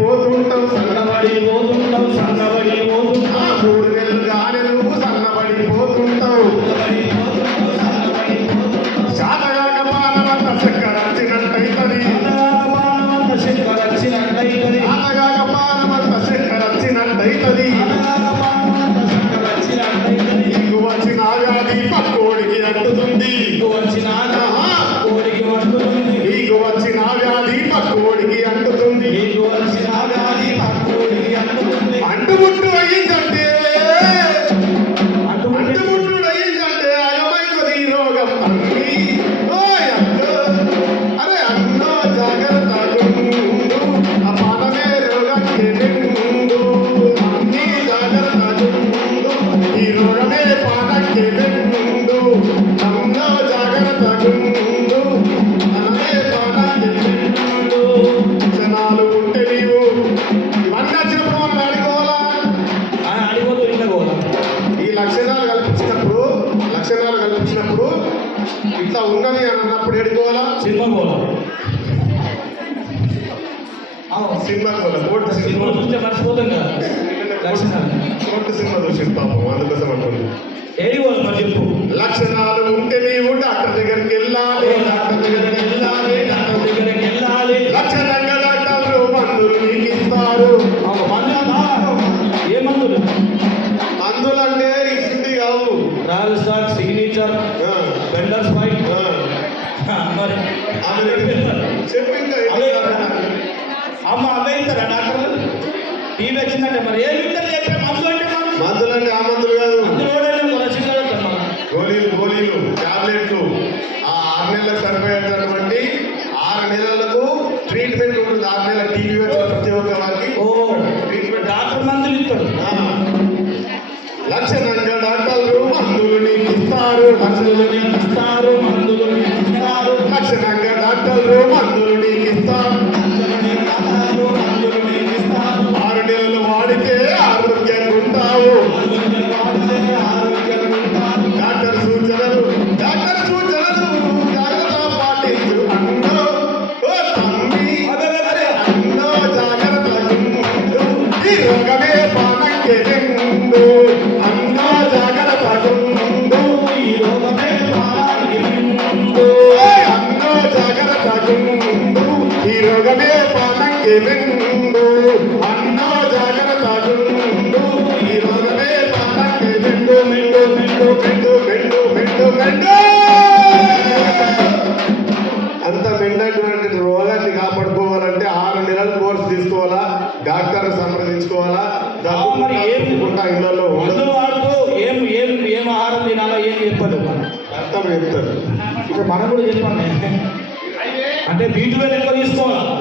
పోతుంటావు సన్నబడి పోతుంటావు మూడు నెలలు కానీ నువ్వు సన్నబడి పోతుంటావు శాతగాక పాలమంత చక్కెర వచ్చినట్టయితది శాతగాక పాలమంత చక్కెర వచ్చినట్టయితది నీకు వచ్చిన వ్యాధి పక్కోడికి అంటుతుంది నీకు వచ్చిన వ్యాధి పక్కోడికి అంటుతుంది అంటుముట్టు అయ్యిందంటే అయమైనది ఈ రోగం తల్లి అరే అన్నో జాగ్రత్త అపానమే రోగానికి నిండు అన్ని జాగ్రత్త ఈ రోగమే పానಕ್ಕೆ నిండు అన్నో జాగ్రత్త అనే పానಕ್ಕೆ నిండు జనాలు ఉంటే నీవు ఇవన్నీ వచ్చినప్పుడు మనం అడుకోవాలా ఈ లక్షణాలు కల్పించినప్పుడు ఇట్లా ఉన్నది అని అన్నప్పుడు ఏడుకోవాలా సినిమా కోర్టు సినిమా చూస్తే మర్చిపోతాం కదా కోర్టు సినిమా చూసింది పాపం అందుకోసం అనుకోండి ఏడుకోవాలి మరి చెప్పు లక్షణాలు ఉంటే నీవు డాక్టర్ దగ్గరికి వెళ్ళాలి లక్షణంగా డాక్టర్లు మందులు నీకు ఇస్తారు ఏ మందులు అంటే ఇస్తుంది కావు royal stock signature benders fight మరి చెప్పింది అమ్మ అవే ఇస్తారా డాక్టర్లు టీవీ వచ్చిందంటే మరి ఏమి ఇస్తారు చెప్పే మందులు అంటే ఆ మందులు కాదు గోళీలు గోళీలు టాబ్లెట్లు ఆ 6 నెలలకు సరిపోయేటటువంటి 6 నెలలకు ట్రీట్మెంట్ ఉంటుంది 6 నెలల టీవీ వచ్చిన ప్రతి ఒక్క వారికి ట్రీట్మెంట్ డాక్టర్ మందులు ఇస్తాడు లక్షణంగా డాక్టర్లు మందులు నీకు ఇస్తారు లక్షణంగా డాక్టర్లు మందులు నీకు ఇస్తారు 6 నెలలు వాడితే ఆరోగ్యంగా ఉంటావు డాక్టర్ సూచనలు జాగ్రత్త పాటించు అన్నో ఓ తమ్మి అన్నో జాగ్రత్త ఈ రోగమే పానಕ್ಕೆ నిండు అన్నో జాగ్రత్త ఈ రోగమే పానಕ್ಕೆ నిండు అన్నో జాగ్రత్త ఈ రోగమే పానಕ್ಕೆ నిండు అన్నో జాగ్రత్త ఈ రోగమే పానಕ್ಕೆ నిండు అంత మెండటువంటి రోగాన్ని కాపాడుకోవాలంటే 6 నెలల కోర్సు తీసుకోవాలా డాక్టర్ సంప్రదించుకోవాలా డబ్బుకుంటా ఇళ్లలో వాడుతూ ఏం ఆహారం తినాలో ఏం చెప్పదు అర్థం చెప్తారు ఇక మనం కూడా చెప్పండి అంటే బీటు ఎక్కువ తీసుకోవాలి.